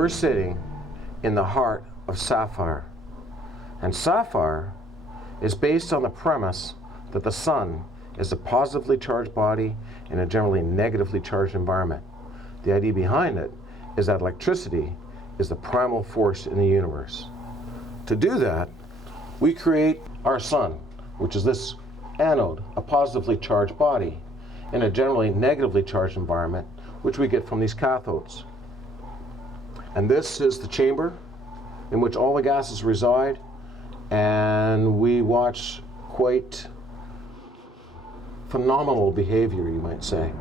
We're sitting in the heart of SAFIRE. And SAFIRE is based on the premise that the sun is a positively charged body in a generally negatively charged environment. The idea behind it is that electricity is the primal force in the universe. To do that, we create our sun, which is this anode, a positively charged body, in a generally negatively charged environment, which we get from these cathodes. And this is the chamber in which all the gases reside, and we watch quite phenomenal behavior, you might say.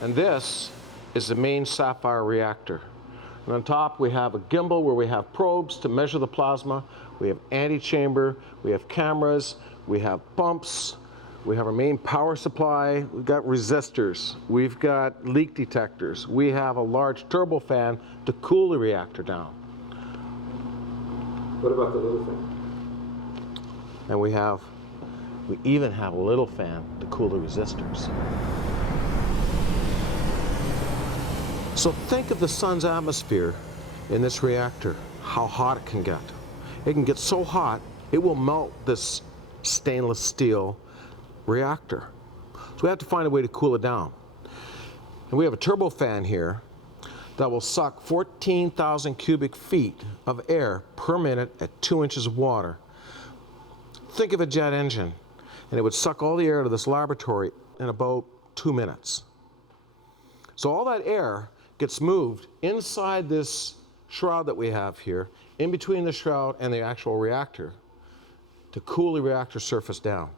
And this is the main SAFIRE reactor. And on top we have a gimbal where we have probes to measure the plasma. We have antechamber, we have cameras, we have pumps, we have our main power supply, we've got resistors, we've got leak detectors, we have a large turbofan to cool the reactor down. What about the little thing? And we even have a little fan to cool the resistors. So think of the sun's atmosphere in this reactor, how hot it can get. It can get so hot, it will melt this stainless steel reactor. So we have to find a way to cool it down. And we have a turbofan here that will suck 14,000 cubic feet of air per minute at 2 inches of water. Think of a jet engine, and it would suck all the air out of this laboratory in about 2 minutes. So all that air gets moved inside this shroud that we have here, in between the shroud and the actual reactor, to cool the reactor surface down.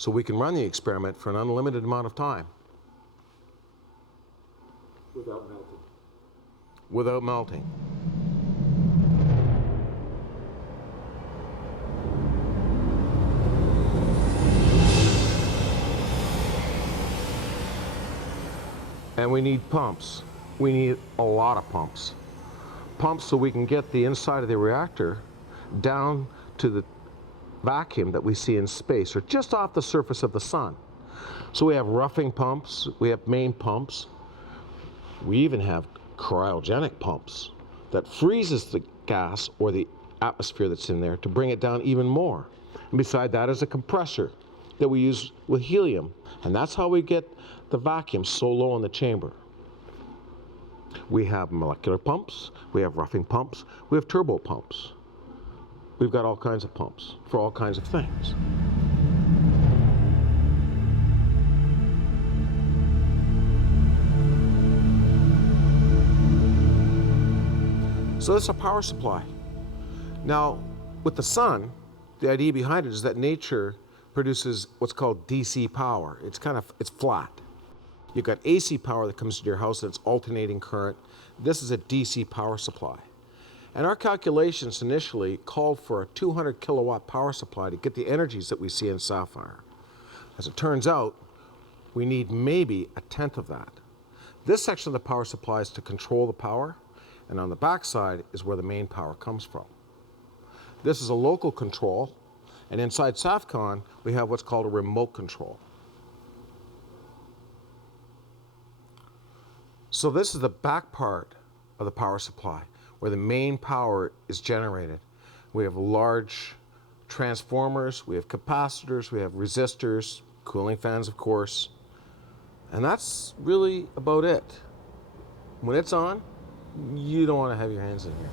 So we can run the experiment for an unlimited amount of time. Without melting. Without melting. And we need pumps. We need a lot of pumps. Pumps so we can get the inside of the reactor down to the vacuum that we see in space, or just off the surface of the sun. So we have roughing pumps, we have main pumps, we even have cryogenic pumps that freezes the gas or the atmosphere that's in there to bring it down even more. And beside that is a compressor that we use with helium, and that's how we get the vacuum so low in the chamber. We have molecular pumps, we have roughing pumps, we have turbo pumps. We've got all kinds of pumps for all kinds of things. So that's a power supply. Now, with the sun, the idea behind it is that nature produces what's called DC power. It's flat. You've got AC power that comes to your house that's alternating current. This is a DC power supply. And our calculations initially called for a 200 kilowatt power supply to get the energies that we see in SAFIRE. As it turns out, we need maybe a tenth of that. This section of the power supply is to control the power, and on the back side is where the main power comes from. This is a local control, and inside SAFCON we have what's called a remote control. So this is the back part of the power supply, where the main power is generated. We have large transformers, we have capacitors, we have resistors, cooling fans, of course, and that's really about it. When it's on, you don't want to have your hands in here.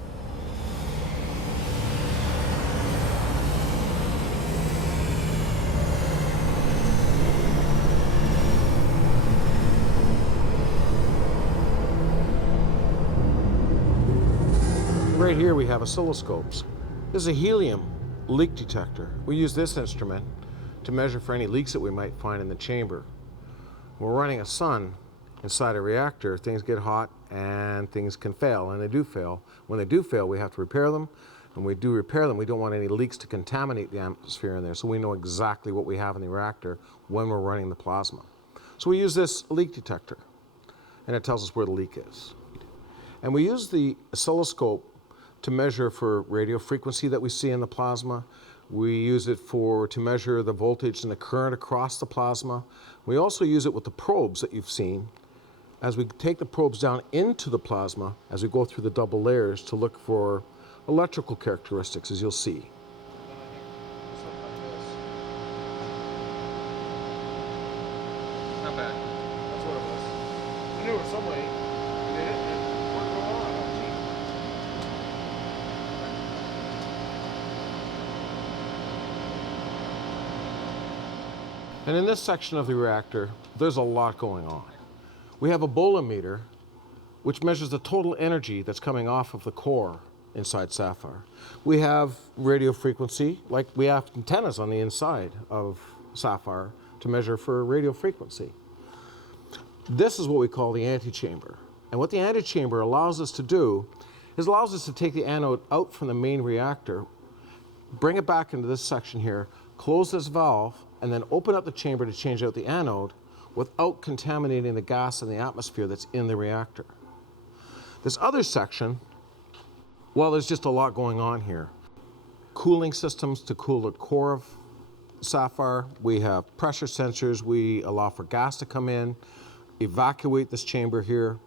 Right here we have oscilloscopes. This is a helium leak detector. We use this instrument to measure for any leaks that we might find in the chamber. When we're running a sun inside a reactor, things get hot and things can fail, and they do fail. When they do fail, we have to repair them. When we do repair them, we don't want any leaks to contaminate the atmosphere in there, so we know exactly what we have in the reactor when we're running the plasma. So we use this leak detector, and it tells us where the leak is. And we use the oscilloscope to measure for radio frequency that we see in the plasma. We use it to measure the voltage and the current across the plasma. We also use it with the probes that you've seen as we take the probes down into the plasma, as we go through the double layers to look for electrical characteristics, as you'll see. Not bad. That's what it was. I knew it was some way. We did it and it worked real well. And in this section of the reactor, there's a lot going on. We have a bolometer, which measures the total energy that's coming off of the core inside SAFIRE. We have radio frequency, like we have antennas on the inside of SAFIRE to measure for radio frequency. This is what we call the antechamber. And what the antechamber allows us to do is allows us to take the anode out from the main reactor, bring it back into this section here, close this valve, and then open up the chamber to change out the anode without contaminating the gas in the atmosphere that's in the reactor. This other section, well, there's just a lot going on here. Cooling systems to cool the core of SAFIRE. We have pressure sensors. We allow for gas to come in, evacuate this chamber here,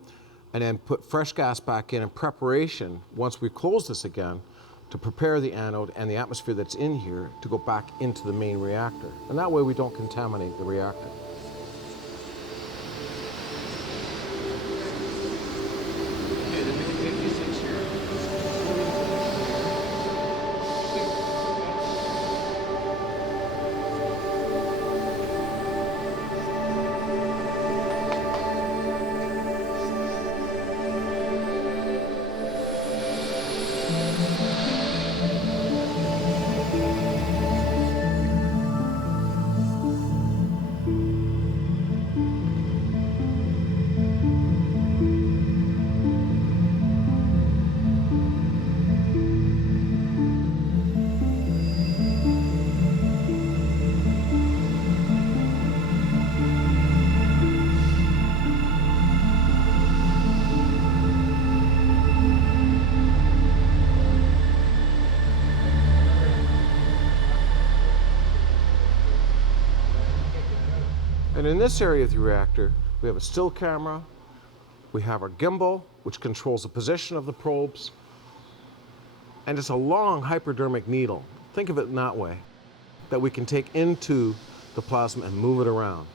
and then put fresh gas back in preparation, once we close this again, to prepare the anode and the atmosphere that's in here to go back into the main reactor. And that way we don't contaminate the reactor. And in this area of the reactor, we have a still camera, we have our gimbal, which controls the position of the probes, and it's a long hypodermic needle. Think of it in that way, that we can take into the plasma and move it around.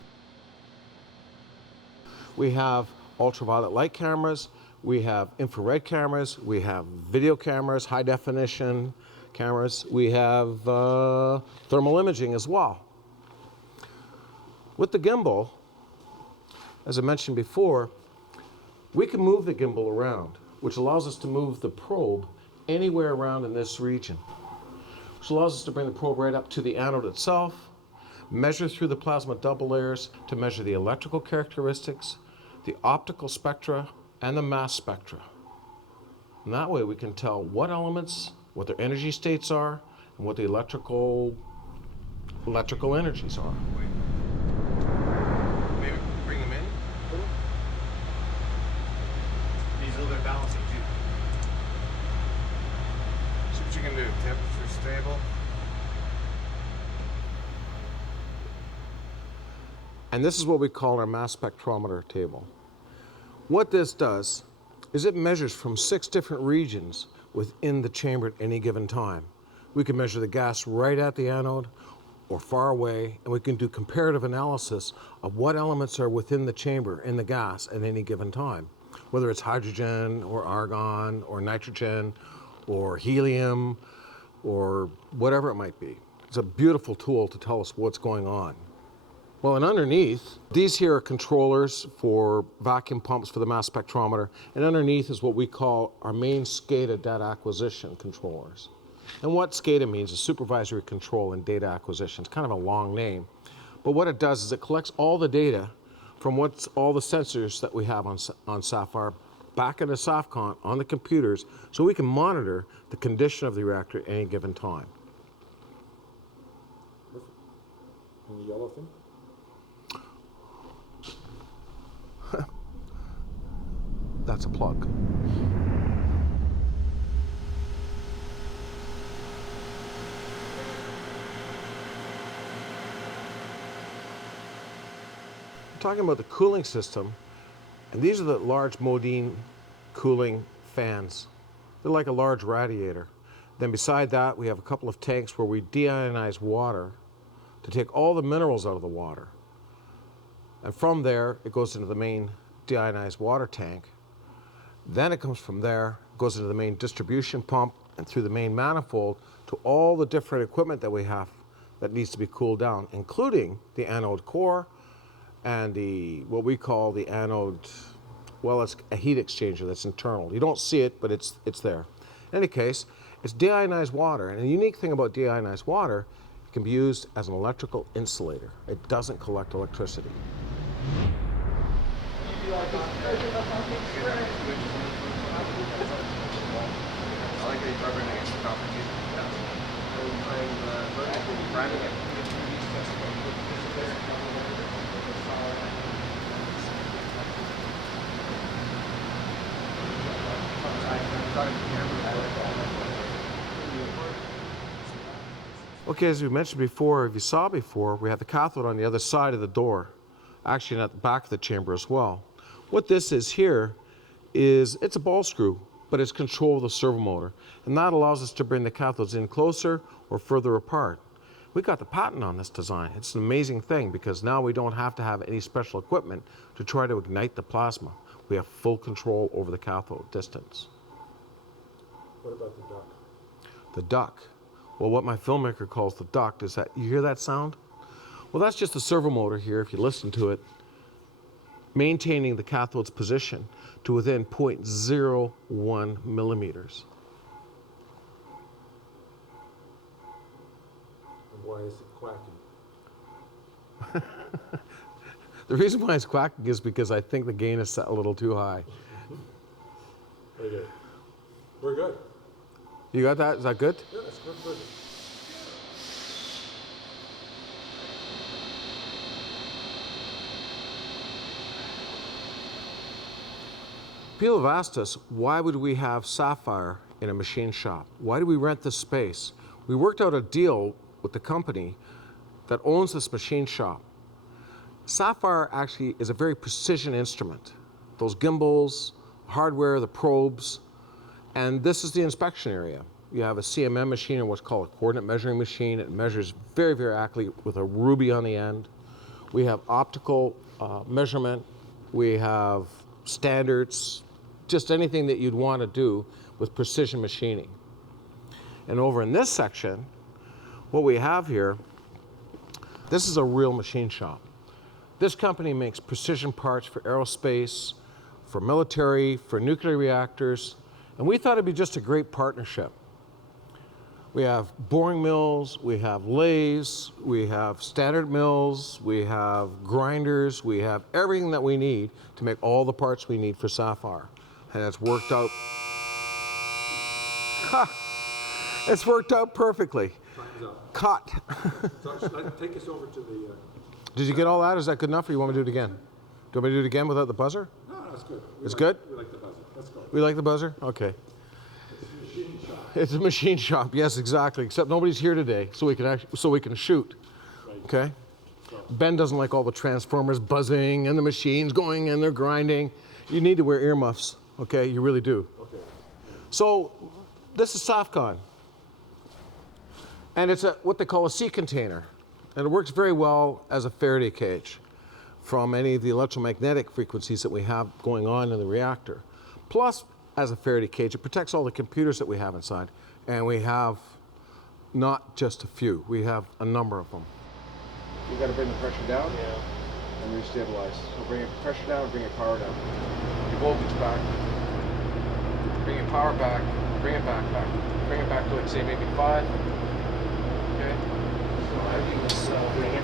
We have ultraviolet light cameras, we have infrared cameras, we have video cameras, high definition cameras, we have thermal imaging as well. With the gimbal, as I mentioned before, we can move the gimbal around, which allows us to move the probe anywhere around in this region, which allows us to bring the probe right up to the anode itself, measure through the plasma double layers to measure the electrical characteristics, the optical spectra, and the mass spectra. And that way we can tell what elements, what their energy states are, and what the electrical energies are. Maybe bring them in. Needs a little bit of balancing too. See what you can do. Temperature stable. And this is what we call our mass spectrometer table. What this does is it measures from 6 different regions within the chamber at any given time. We can measure the gas right at the anode or far away, and we can do comparative analysis of what elements are within the chamber in the gas at any given time, whether it's hydrogen or argon or nitrogen or helium or whatever it might be. It's a beautiful tool to tell us what's going on. Well, and underneath, these here are controllers for vacuum pumps for the mass spectrometer, and underneath is what we call our main SCADA data acquisition controllers. And what SCADA means is supervisory control and data acquisition. It's kind of a long name, but what it does is it collects all the data from all the sensors that we have on SAFIRE back into SAFCON on the computers, so we can monitor the condition of the reactor at any given time. And the yellow thing? That's a plug. talking about the cooling system, and these are the large Modine cooling fans. They're like a large radiator. Then beside that, we have a couple of tanks where we deionize water to take all the minerals out of the water. And from there, it goes into the main deionized water tank. Then it comes from there, goes into the main distribution pump and through the main manifold to all the different equipment that we have that needs to be cooled down, including the anode core and what we call the anode, well, it's a heat exchanger that's internal. You don't see it, but it's there. In any case, it's deionized water, and the unique thing about deionized water, it can be used as an electrical insulator. It doesn't collect electricity. Okay, as we mentioned before, if you saw before, we have the cathode on the other side of the door, actually at the back of the chamber as well. What this is here is, it's a ball screw, but it's control of the servo motor. And that allows us to bring the cathodes in closer or further apart. We got the patent on this design. It's an amazing thing because now we don't have to have any special equipment to try to ignite the plasma. We have full control over the cathode distance. What about the duct? The duct. Well, what my filmmaker calls the duct is that, you hear that sound? Well, that's just the servo motor here, if you listen to it, maintaining the cathode's position to within 0.01 millimeters. And why is it quacking? The reason why it's quacking is because I think the gain is set a little too high. Very good. We're good. You got that? Is that good? Yeah, that's good. Good. People have asked us, why would we have SAFIRE in a machine shop? Why do we rent this space? We worked out a deal with the company that owns this machine shop. SAFIRE actually is a very precision instrument. Those gimbals, hardware, the probes, and this is the inspection area. You have a CMM machine, or what's called a coordinate measuring machine. It measures very, very accurately with a ruby on the end. We have optical measurement. We have standards, just anything that you'd want to do with precision machining. And over in this section, what we have here, this is a real machine shop. This company makes precision parts for aerospace, for military, for nuclear reactors, and we thought it'd be just a great partnership. We have boring mills, we have lathes, we have standard mills, we have grinders, we have everything that we need to make all the parts we need for SAFIRE. And it's worked out. It's worked out perfectly. Time's up. Cut. So take us over to the... Did you get all that? Is that good enough, or you want me to do it again? Do you want me to do it again without the buzzer? No, that's good. It's good? We like the buzzer. Let's go. We like the buzzer? Okay. It's a machine shop. It's a machine shop, yes, exactly. Except nobody's here today, so we can shoot. Right. Okay? Ben doesn't like all the transformers buzzing and the machines going and they're grinding. You need to wear earmuffs, okay? You really do. Okay. So this is SAFCON. And it's what they call a sea container. And it works very well as a Faraday cage from any of the electromagnetic frequencies that we have going on in the reactor. Plus, as a Faraday cage, it protects all the computers that we have inside. And we have not just a few, we have a number of them. You got to bring the pressure down and restabilize. So bring your pressure down, bring your power down. Your voltage back. Bring your power back, bring it back. Bring it back to, like, say, maybe 5. Okay? So I think it's bring it.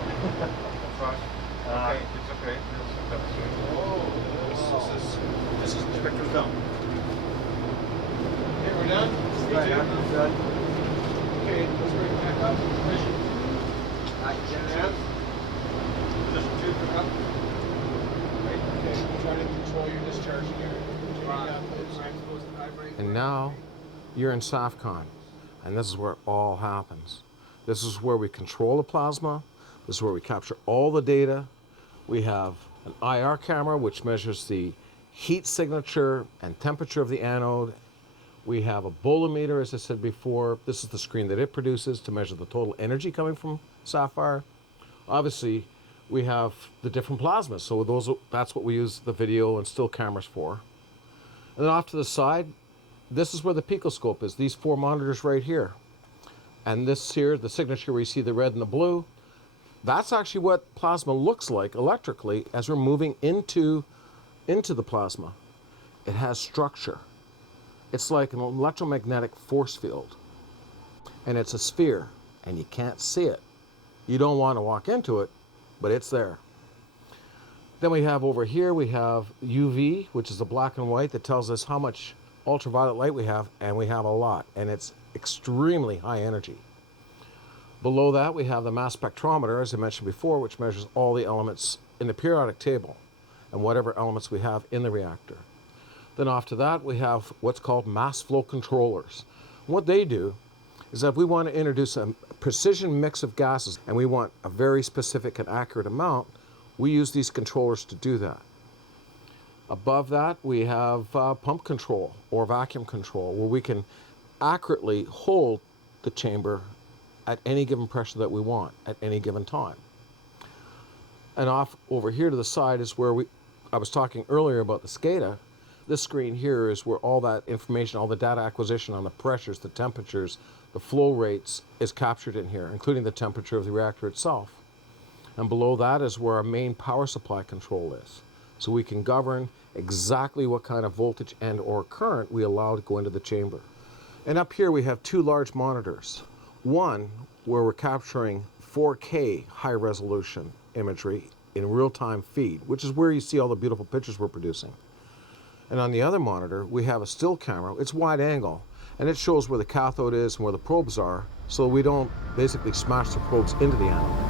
Okay, it's okay. This is Inspector Film. Okay, we're done? Right, I'm done. Okay, let's bring it back up. Position. Position 2 for up. Right, okay. Try to control your discharge here. And now you're in SAFCON, and this is where it all happens. This is where we control the plasma. This is where we capture all the data. We have an IR camera, which measures the heat signature and temperature of the anode. We have a bolometer, as I said before. This is the screen that it produces to measure the total energy coming from SAFIRE. Obviously, we have the different plasmas, so that's what we use the video and still cameras for. And then off to the side, this is where the picoscope is, these 4 monitors right here. And this here, the signature where you see the red and the blue, that's actually what plasma looks like electrically as we're moving into the plasma. It has structure. It's like an electromagnetic force field. And it's a sphere, and you can't see it. You don't want to walk into it, but it's there. Then we have over here, we have UV, which is a black and white that tells us how much ultraviolet light we have, and we have a lot, and it's extremely high energy. Below that, we have the mass spectrometer, as I mentioned before, which measures all the elements in the periodic table and whatever elements we have in the reactor. Then off to that, we have what's called mass flow controllers. And what they do is that if we want to introduce a precision mix of gases and we want a very specific and accurate amount, we use these controllers to do that. Above that, we have pump control or vacuum control, where we can accurately hold the chamber at any given pressure that we want at any given time. And off over here to the side is where I was talking earlier about the SCADA. This screen here is where all that information, all the data acquisition on the pressures, the temperatures, the flow rates is captured in here, including the temperature of the reactor itself. And below that is where our main power supply control is. So we can govern exactly what kind of voltage and or current we allow to go into the chamber. And up here we have 2 large monitors. One where we're capturing 4K high resolution imagery in real-time feed, which is where you see all the beautiful pictures we're producing. And on the other monitor, we have a still camera. It's wide angle, and it shows where the cathode is and where the probes are, so we don't basically smash the probes into the anode.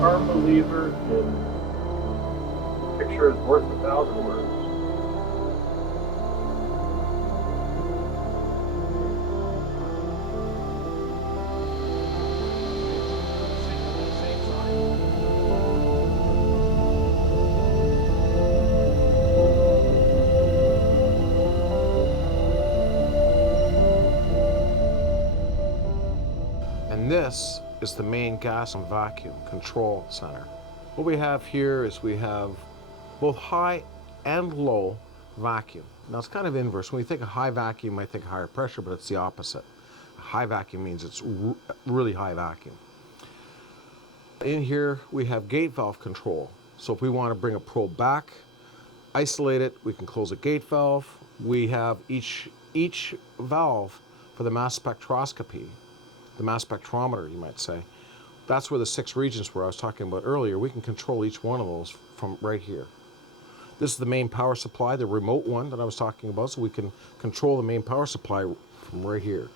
Firm believer in picture is worth 1,000 words. And this is the main gas and vacuum control center. What we have here is we have both high and low vacuum. Now it's kind of inverse. When we think of high vacuum, you might think of higher pressure, but it's the opposite. High vacuum means it's really high vacuum. In here we have gate valve control. So if we want to bring a probe back, isolate it, we can close a gate valve. We have each valve for the mass spectroscopy, the mass spectrometer, you might say. That's where the 6 regions were I was talking about earlier. We can control each one of those from right here. This is the main power supply, the remote one that I was talking about, so we can control the main power supply from right here.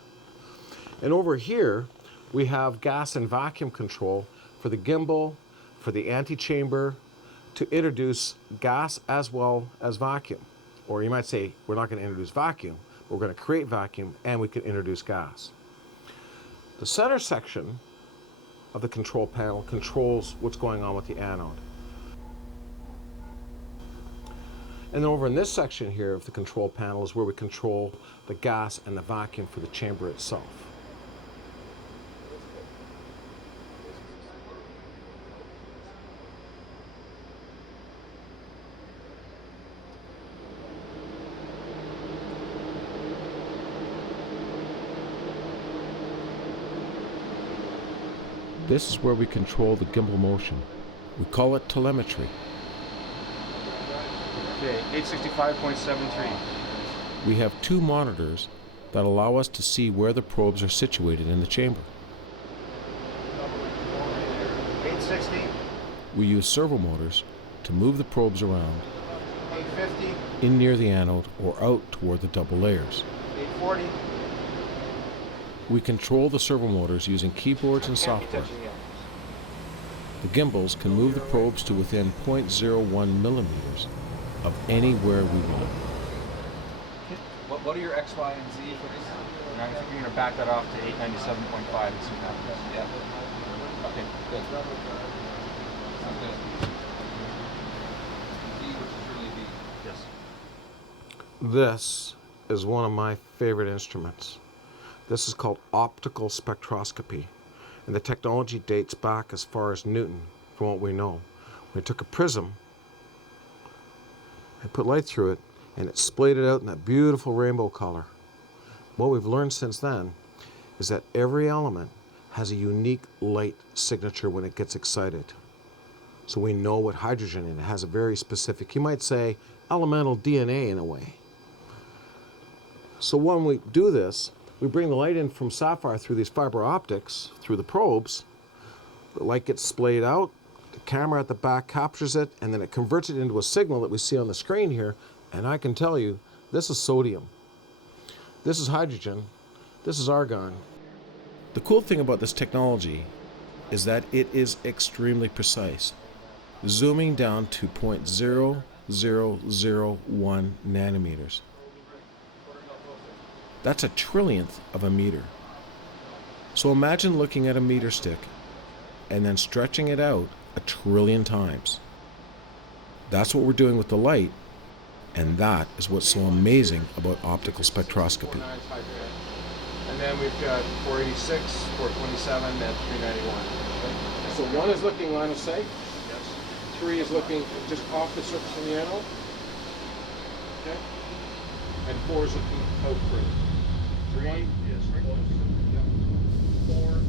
And over here, we have gas and vacuum control for the gimbal, for the antechamber, to introduce gas as well as vacuum. Or you might say, we're not going to introduce vacuum, we're going to create vacuum and we can introduce gas. The center section of the control panel controls what's going on with the anode. And then over in this section here of the control panel is where we control the gas and the vacuum for the chamber itself. This is where we control the gimbal motion. We call it telemetry. Okay, 865.73. We have 2 monitors that allow us to see where the probes are situated in the chamber. 860. We use servo motors to move the probes around 850. in near the anode or out toward the double layers. 840. We control the servo motors using keyboards and software. The gimbals can move the probes to within 0.01 millimeters of anywhere we want. What are your X, Y, and Z for this? And I think you're going to back that off to 897.5 and see what happens. Yeah. Okay, good. Sounds good. Yes. This is one of my favorite instruments. This is called optical spectroscopy, and the technology dates back as far as Newton, from what we know. We took a prism and put light through it, and it splayed it out in that beautiful rainbow color. What we've learned since then is that every element has a unique light signature when it gets excited. So we know what hydrogen in it has a very specific, you might say, elemental DNA in a way. So when we do this, we bring the light in from SAFIRE through these fiber optics, through the probes. The light gets splayed out, the camera at the back captures it, and then it converts it into a signal that we see on the screen here. And I can tell you, this is sodium. This is hydrogen. This is argon. The cool thing about this technology is that it is extremely precise, zooming down to 0.0001 nanometers. That's a trillionth of a meter. So imagine looking at a meter stick and then stretching it out a trillion times. That's what we're doing with the light, and that is what's so amazing about optical spectroscopy. And then we've got 486, 427, and 391. So 1 is looking line of sight, Yes. 3 is looking just off the surface of the anode, okay? And 4 is looking out further. 3 is close. Yep. 4